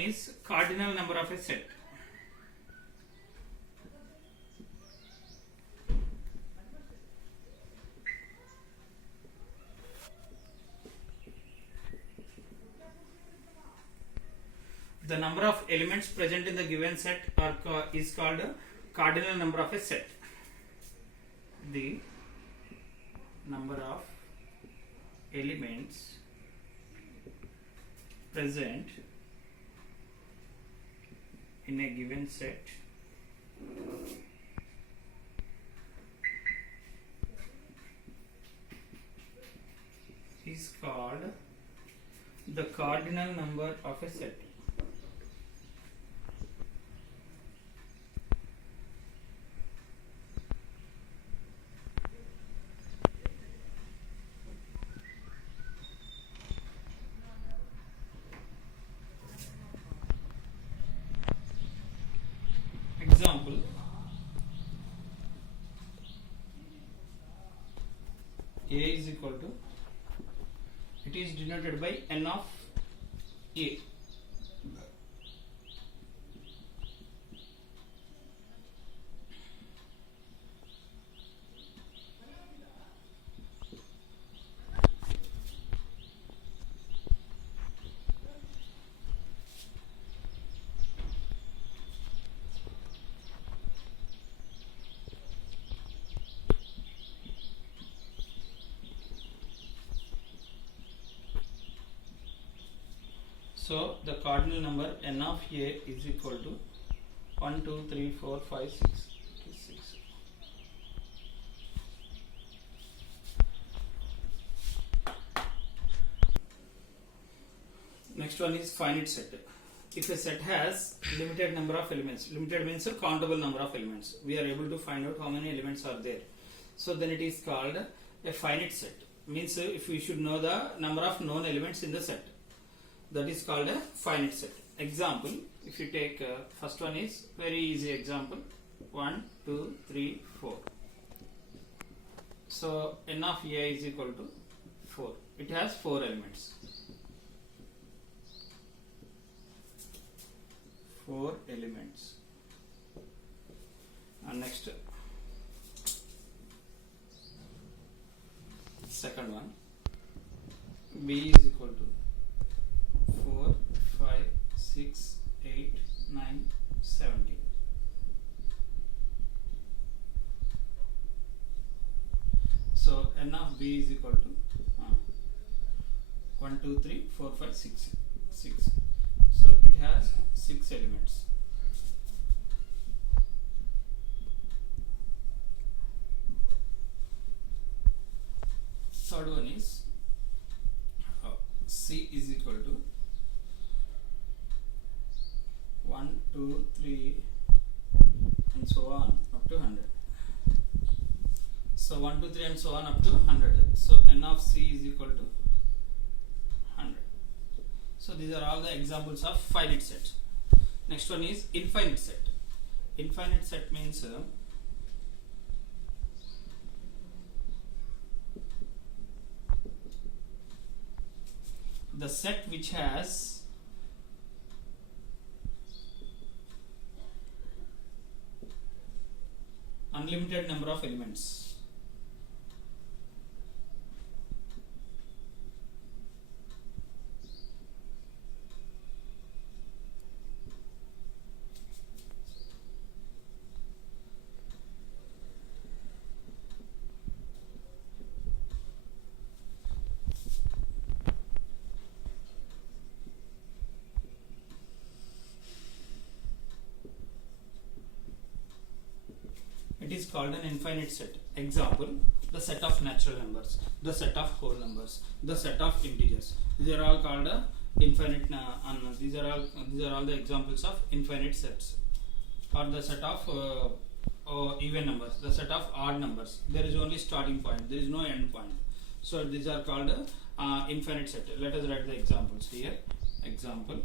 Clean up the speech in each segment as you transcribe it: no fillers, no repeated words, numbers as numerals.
is cardinal number of a set. The number of elements present in the given set is called cardinal number of a set. The number of elements present in a given set is called the cardinal number of a set. Example, A is equal to, it is denoted by n of A. So the cardinal number n of A is equal to 1, 2, 3, 4, 5, 6. It is 6. Next one is finite set. If a set has limited number of elements, limited means a countable number of elements, we are able to find out how many elements are there. So then it is called a finite set. Means if we should know the number of known elements in the set, that is called a finite set. Example, if you take first one is very easy example, 1, 2, 3, 4. So n of A is equal to 4. It has 4 elements. 4 elements. And next, second one, B is equal to 4, 5, 6, 8, 9, 17. So n of B is equal to 1, 2, 3, 4, 5, 6. So it has 6 elements. Third one is C is equal to 1, 2, 3 and so on up to 100. So 1, 2, 3 and so on up to 100. So n of C is equal to 100. So these are all the examples of finite set. Next one is infinite set. Infinite set means the set which has unlimited number of elements. It is called an infinite set. Example, the set of natural numbers, the set of whole numbers, the set of integers. These are all called infinite. These are all the examples of infinite sets. Or the set of even numbers, the set of odd numbers. There is only starting point. There is no end point. So these are called infinite set. Let us write the examples here. Example.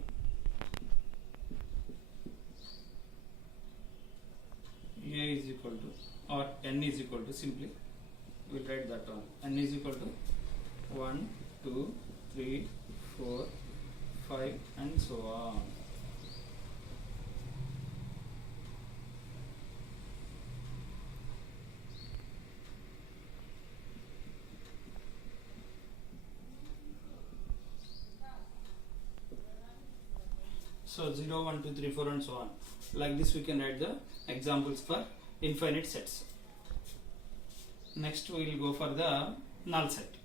A is equal to, or n is equal to, simply we will write that one. N is equal to 1, 2, 3, 4, 5 and so on. So 0, 1, 2, 3, 4 and so on. Like this we can write the examples for infinite sets. Next we will go for the null set.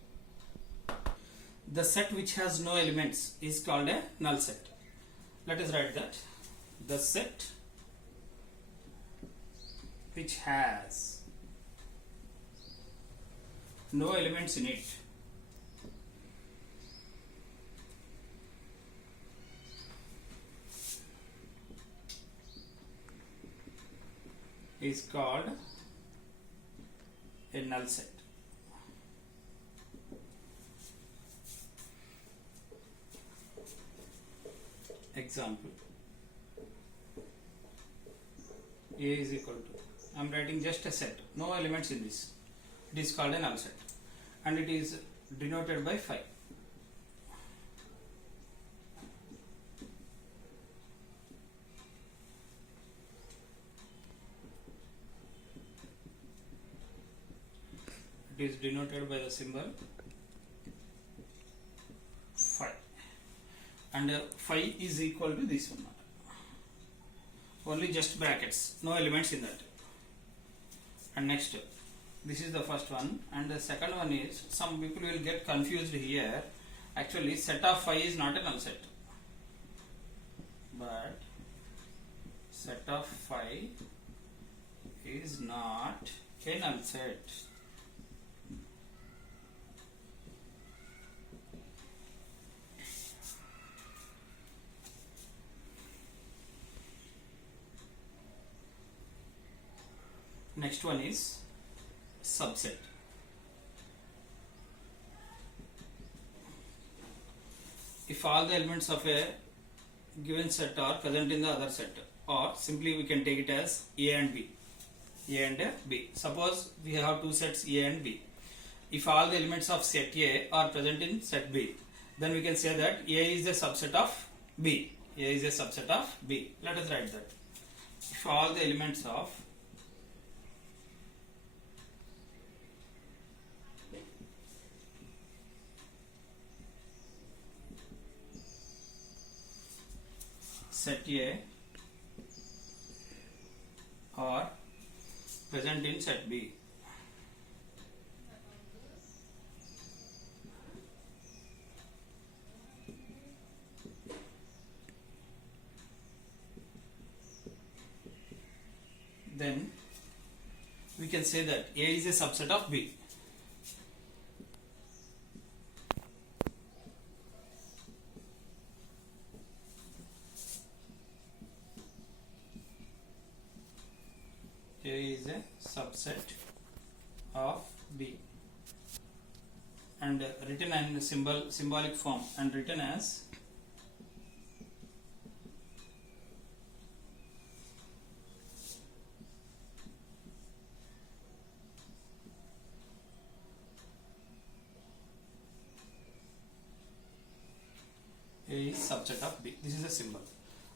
The set which has no elements is called a null set. Let us write that. The set which has no elements in it is called a null set. Example, A is equal to, I am writing just a set, no elements in this. It is called a null set and it is denoted by phi. It is denoted by the symbol phi, and phi is equal to this one. Only just brackets, no elements in that. And next, this is the first one, and the second one is, some people will get confused here. Actually, set of phi is not a null set, but set of phi is not a null set. Next one is subset. If all the elements of a given set are present in the other set, or simply we can take it as A and B. A and B. Suppose we have two sets A and B. If all the elements of set A are present in set B, then we can say that A is a subset of B. A is a subset of B. Let us write that. If all the elements of set A are present in set B, then we can say that A is a subset of B. A is a subset of B, and written in symbolic form, and written as A is subset of B. This is a symbol.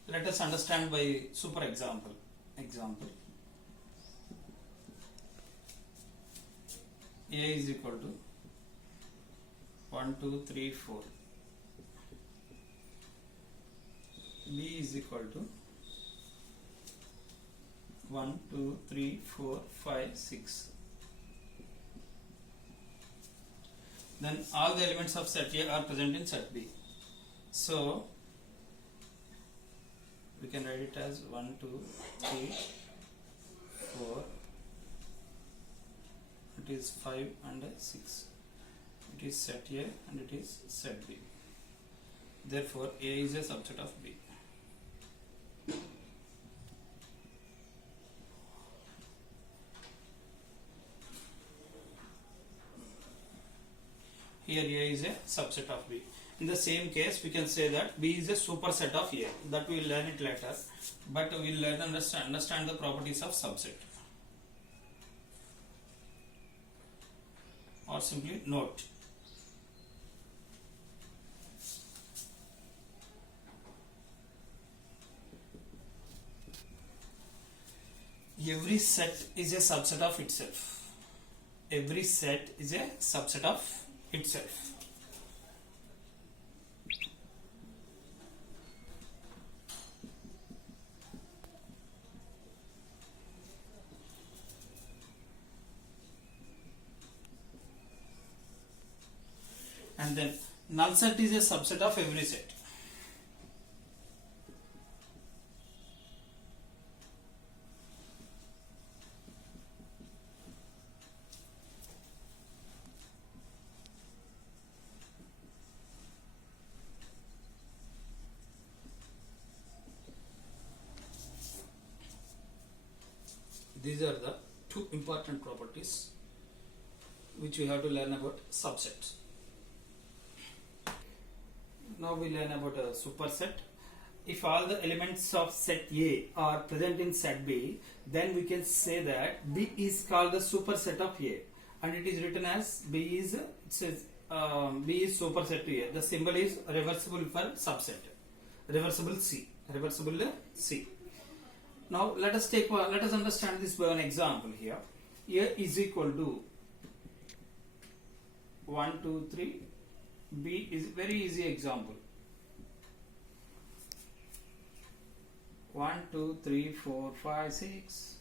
Let us understand by super example. Example, A is equal to 1, 2, 3, 4. B is equal to 1, 2, 3, 4, 5, 6. Then all the elements of set A are present in set B. So we can write it as 1, 2, 3, 4. It is 5 and 6. It is set A and it is set B. Therefore, A is a subset of B. Here A is a subset of B. In the same case, we can say that B is a superset of A. That we will learn it later, but we will learn understand the properties of subset. Or simply note. Every set is a subset of itself. Every set is a subset of itself. And then null set is a subset of every set. These are the two important properties which we have to learn about subsets. Now we learn about a superset. If all the elements of set A are present in set B, then we can say that B is called the superset of A, and it is written as B is superset to A. The symbol is reversible for subset, reversible C. Now let us understand this by an example here. A is equal to 1, 2, 3. B is very easy example. 1, 2, 3, 4, 5, 6.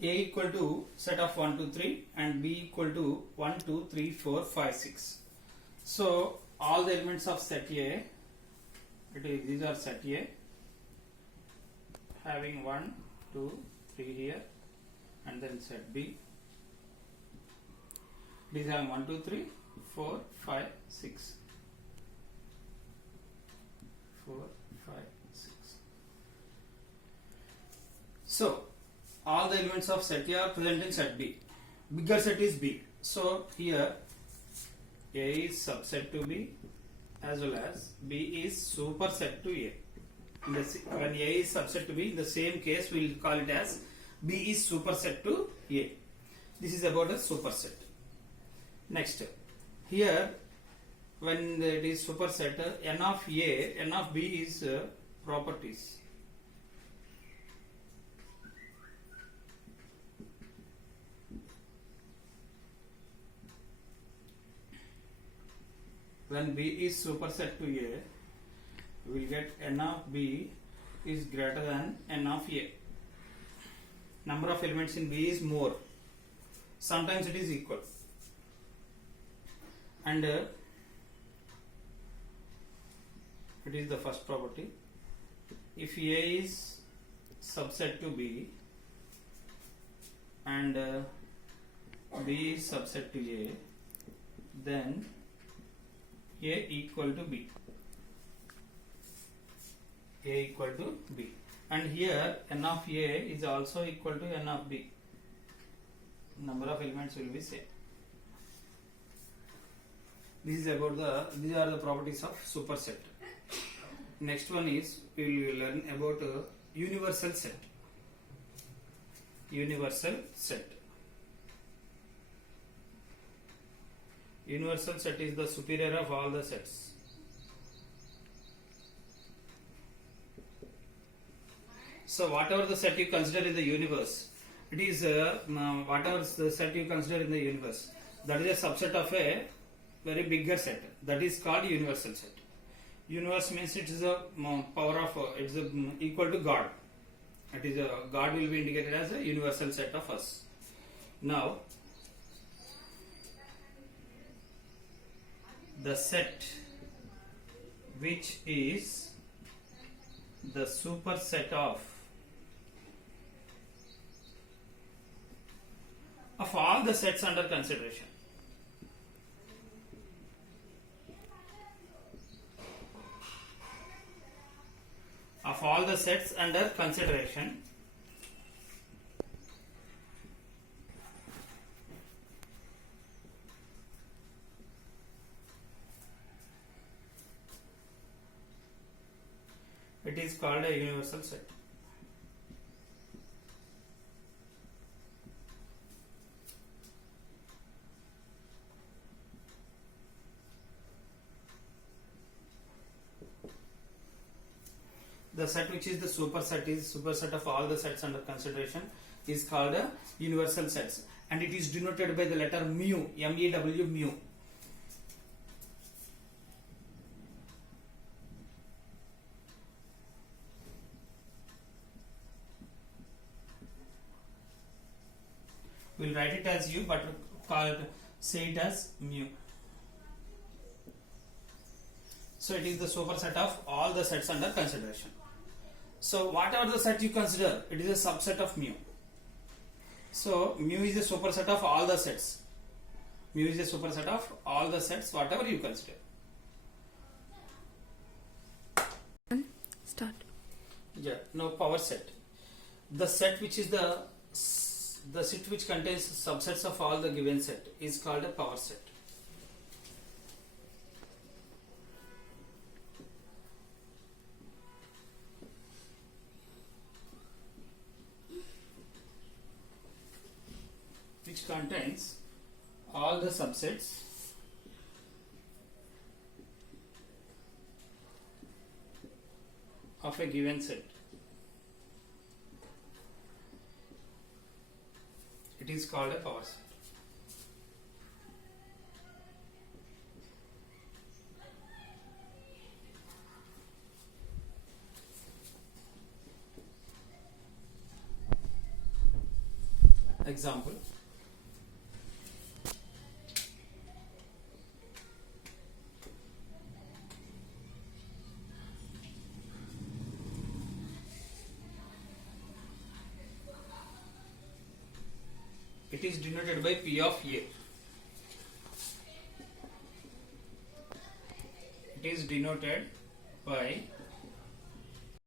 A equal to set of 1, 2, 3 and B equal to 1, 2, 3, 4, 5, 6. So all the elements of set A, these are set A, having 1, 2, 3 here, and then set B. These are 1, 2, 3, 4, 5, 6. 4, 5, 6. So all the elements of set A are present in set B. Bigger set is B. So here A is subset to B as well as B is superset to A. When A is subset to B, in the same case we will call it as B is superset to A. This is about a superset. Next, here when it is superset, n of A, n of B is properties. When B is superset to A, we will get n of B is greater than n of A. Number of elements in B is more. Sometimes it is equal. And it is the first property. If A is subset to B and B is subset to A, then A equal to B. A equal to B. And here n of A is also equal to n of B. Number of elements will be same. These are the properties of superset. Next one is we will learn about universal set. Universal set. Universal set is the superior of all the sets. So whatever the set you consider in the universe, it is whatever the set you consider in the universe, that is a subset of a very bigger set. That is called universal set. Universe means it is a power of it is equal to God. It is God will be indicated as a universal set of us. Now the set which is the superset of all the sets under consideration. Of all the sets under consideration, it is called a universal set. The set which is the superset of all the sets under consideration is called a universal sets, and it is denoted by the letter mu, M-E-W, mu. We'll write it as U, but call it say it as mu. So it is the superset of all the sets under consideration. So whatever the set you consider, it is a subset of mu. So mu is a superset of all the sets. Mu is a superset of all the sets, whatever you consider. Start. Yeah. Now power set. The set which is the set which contains subsets of all the given set is called a power set. Which contains all the subsets of a given set. It is called a power set. Example. It is denoted by P of A. It is denoted by